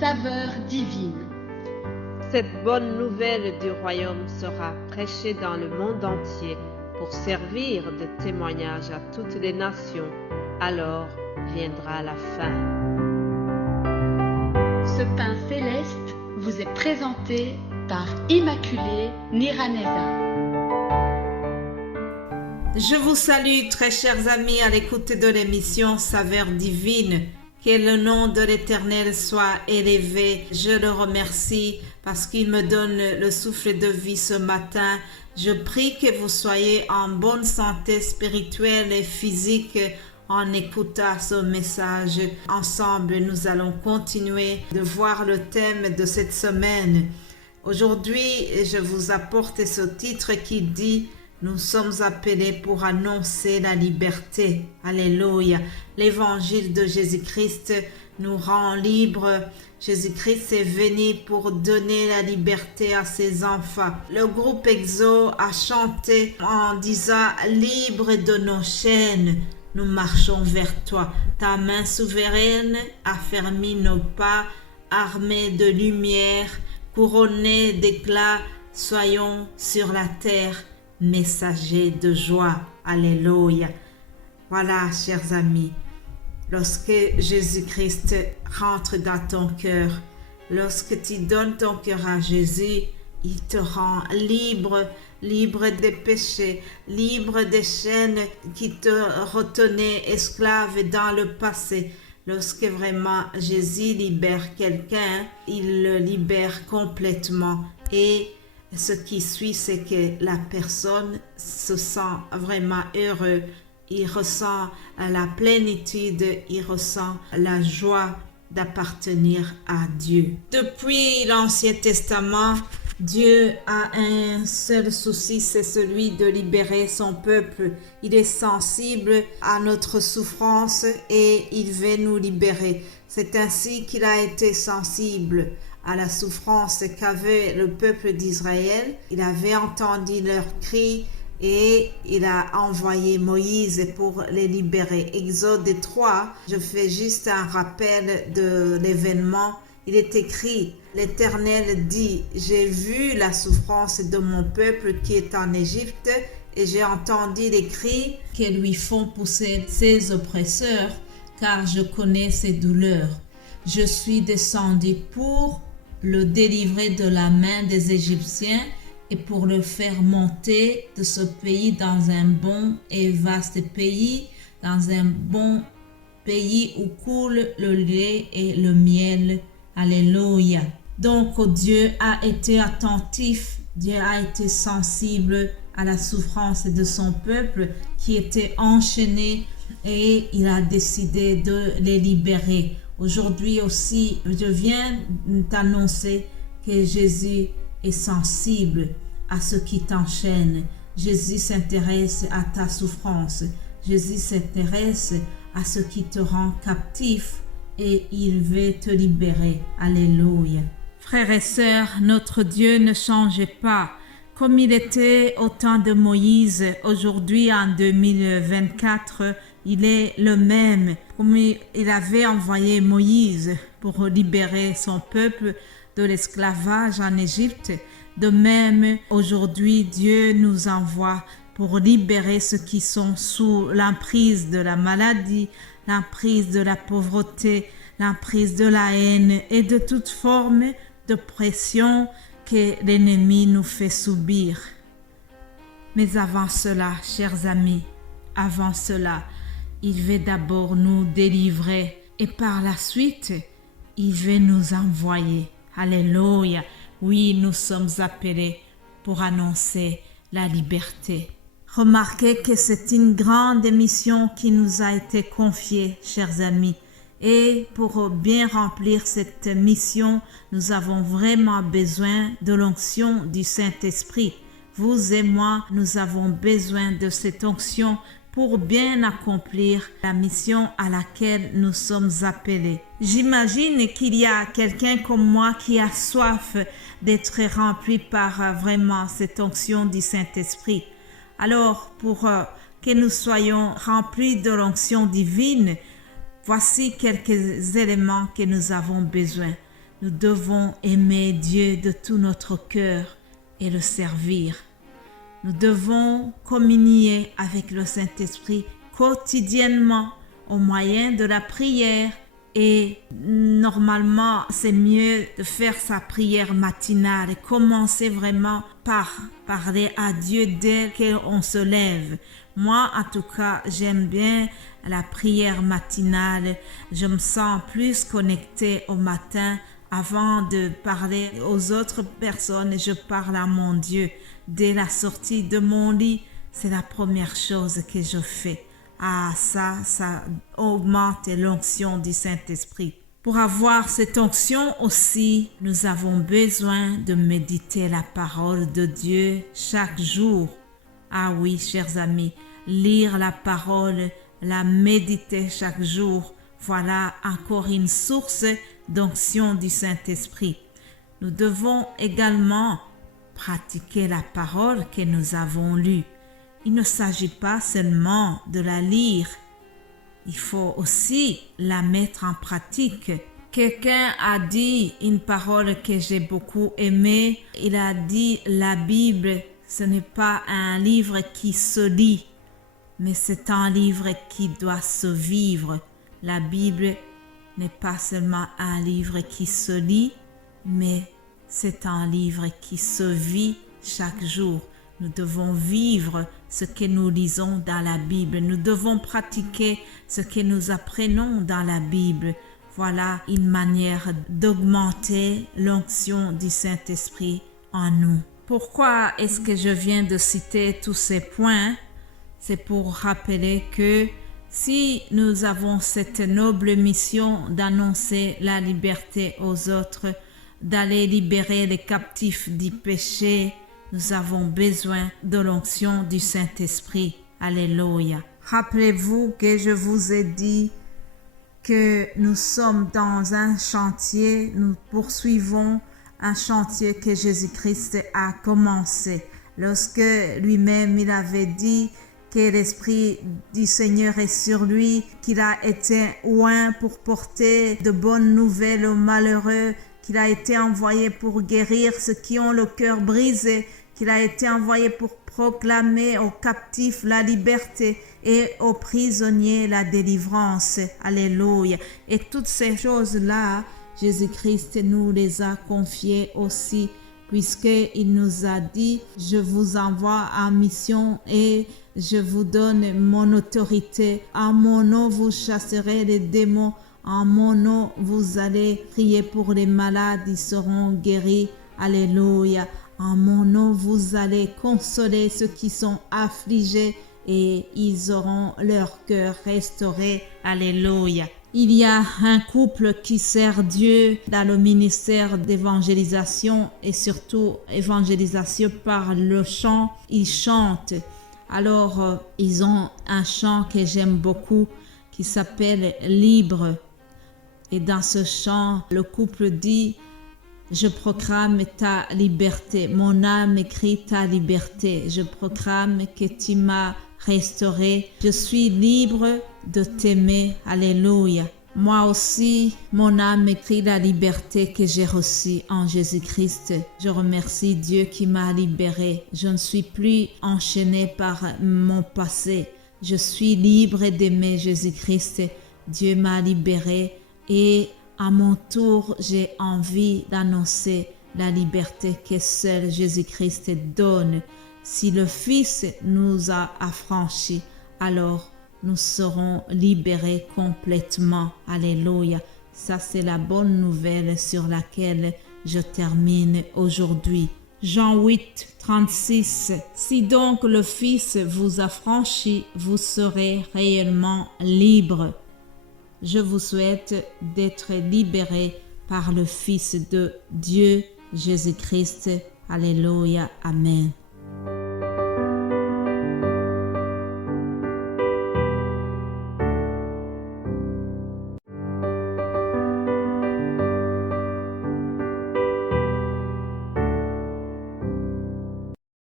saveur divine. Cette bonne nouvelle du royaume sera prêchée dans le monde entier pour servir de témoignage à toutes les nations. Alors viendra la fin. Ce pain céleste vous est présenté par Immaculée Niraneza. Je vous salue, très chers amis, à l'écoute de l'émission Saveur divine. Que le nom de l'Éternel soit élevé. Je le remercie parce qu'il me donne le souffle de vie ce matin. Je prie que vous soyez en bonne santé spirituelle et physique en écoutant ce message. Ensemble, nous allons continuer de voir le thème de cette semaine. Aujourd'hui, je vous apporte ce titre qui dit « Nous sommes appelés pour annoncer la liberté ». Alléluia. L'évangile de Jésus-Christ nous rend libres. Jésus-Christ est venu pour donner la liberté à ses enfants. Le groupe Exo a chanté en disant « Libre de nos chaînes, nous marchons vers toi. Ta main souveraine affermit nos pas, armés de lumière, couronnés d'éclat, soyons sur la terre, messagers de joie. » Alléluia. Voilà, chers amis, lorsque Jésus-Christ rentre dans ton cœur, lorsque tu donnes ton cœur à Jésus, il te rend libre, libre des péchés, libre des chaînes qui te retenaient esclave dans le passé. Lorsque vraiment Jésus libère quelqu'un, il le libère complètement. Et ce qui suit, c'est que la personne se sent vraiment heureux. Il ressent la plénitude, il ressent la joie d'appartenir à Dieu. Depuis l'Ancien Testament, Dieu a un seul souci, c'est celui de libérer son peuple. Il est sensible à notre souffrance et il veut nous libérer. C'est ainsi qu'il a été sensible à la souffrance qu'avait le peuple d'Israël. Il avait entendu leurs cris et il a envoyé Moïse pour les libérer. Exode 3, je fais juste un rappel de l'événement. Il est écrit, l'Éternel dit, j'ai vu la souffrance de mon peuple qui est en Égypte et j'ai entendu les cris qui lui font pousser ses oppresseurs, car je connais ses douleurs. Je suis descendu pour le délivrer de la main des Égyptiens et pour le faire monter de ce pays dans un bon et vaste pays, dans un bon pays où coule le lait et le miel. Alléluia. Donc Dieu a été attentif, Dieu a été sensible à la souffrance de son peuple qui était enchaîné et il a décidé de les libérer. Aujourd'hui aussi, je viens t'annoncer que Jésus est sensible à ce qui t'enchaîne. Jésus s'intéresse à ta souffrance. Jésus s'intéresse à ce qui te rend captif et il veut te libérer. Alléluia. Frères et sœurs, notre Dieu ne change pas. Comme il était au temps de Moïse, aujourd'hui en 2024, il est le même. Comme il avait envoyé Moïse pour libérer son peuple de l'esclavage en Égypte, de même, aujourd'hui, Dieu nous envoie pour libérer ceux qui sont sous l'emprise de la maladie, l'emprise de la pauvreté, l'emprise de la haine et de toute forme de pression que l'ennemi nous fait subir. Mais avant cela, chers amis, avant cela, il veut d'abord nous délivrer et par la suite, il veut nous envoyer. Alléluia. Oui, nous sommes appelés pour annoncer la liberté. Remarquez que c'est une grande mission qui nous a été confiée, chers amis. Et pour bien remplir cette mission, nous avons vraiment besoin de l'onction du Saint-Esprit. Vous et moi, nous avons besoin de cette onction pour bien accomplir la mission à laquelle nous sommes appelés. J'imagine qu'il y a quelqu'un comme moi qui a soif d'être rempli par vraiment cette onction du Saint-Esprit. Alors, pour que nous soyons remplis de l'onction divine, voici quelques éléments que nous avons besoin. nous devons aimer Dieu de tout notre cœur et le servir. Nous devons communier avec le Saint-Esprit quotidiennement au moyen de la prière. Et normalement, c'est mieux de faire sa prière matinale et commencer vraiment par parler à Dieu dès qu'on se lève. Moi, en tout cas, j'aime bien la prière matinale. Je me sens plus connectée au matin. Avant de parler aux autres personnes, je parle à mon Dieu. Dès la sortie de mon lit, c'est la première chose que je fais. Ah, ça augmente l'onction du Saint-Esprit. Pour avoir cette onction aussi, nous avons besoin de méditer la parole de Dieu chaque jour. Ah oui, chers amis, lire la parole, la méditer chaque jour, voilà encore une source d'onction du Saint-Esprit. Nous devons également pratiquer la parole que nous avons lue. Il ne s'agit pas seulement de la lire, il faut aussi la mettre en pratique. Quelqu'un a dit une parole que j'ai beaucoup aimée. Il a dit la Bible, ce n'est pas un livre qui se lit, mais c'est un livre qui doit se vivre. La Bible n'est pas seulement un livre qui se lit, mais c'est un livre qui se vit chaque jour. Nous devons vivre ce que nous lisons dans la Bible. Nous devons pratiquer ce que nous apprenons dans la Bible. Voilà une manière d'augmenter l'onction du Saint-Esprit en nous. Pourquoi est-ce que je viens de citer tous ces points? C'est pour rappeler que si nous avons cette noble mission d'annoncer la liberté aux autres, d'aller libérer les captifs du péché, nous avons besoin de l'onction du Saint-Esprit. Alléluia. Rappelez-vous que je vous ai dit que nous sommes dans un chantier, nous poursuivons un chantier que Jésus-Christ a commencé. Lorsque lui-même il avait dit que l'Esprit du Seigneur est sur lui, qu'il a été oint pour porter de bonnes nouvelles aux malheureux, qu'il a été envoyé pour guérir ceux qui ont le cœur brisé, qu'il a été envoyé pour proclamer aux captifs la liberté et aux prisonniers la délivrance. Alléluia. Et toutes ces choses-là, Jésus-Christ nous les a confiées aussi, puisqu'il nous a dit, je vous envoie en mission et je vous donne mon autorité. En mon nom, vous chasserez les démons. En mon nom, vous allez prier pour les malades, ils seront guéris. Alléluia. En mon nom, vous allez consoler ceux qui sont affligés et ils auront leur cœur restauré. Alléluia. Il y a un couple qui sert Dieu dans le ministère d'évangélisation et surtout évangélisation par le chant. Ils chantent. Alors, ils ont un chant que j'aime beaucoup qui s'appelle « Libre ». Et dans ce chant, le couple dit « Je proclame ta liberté, mon âme crie ta liberté, je proclame que tu m'as restauré, je suis libre de t'aimer, alléluia. » Moi aussi, mon âme crie la liberté que j'ai reçue en Jésus-Christ. Je remercie Dieu qui m'a libéré. Je ne suis plus enchaînée par mon passé. Je suis libre d'aimer Jésus-Christ. Dieu m'a libéré et à mon tour, j'ai envie d'annoncer la liberté que seul Jésus-Christ donne. Si le Fils nous a affranchis, alors nous serons libérés complètement. Alléluia. Ça, c'est la bonne nouvelle sur laquelle je termine aujourd'hui. Jean 8, 36. Si donc le Fils vous affranchit, vous serez réellement libres. Je vous souhaite d'être libérés par le Fils de Dieu, Jésus-Christ. Alléluia. Amen.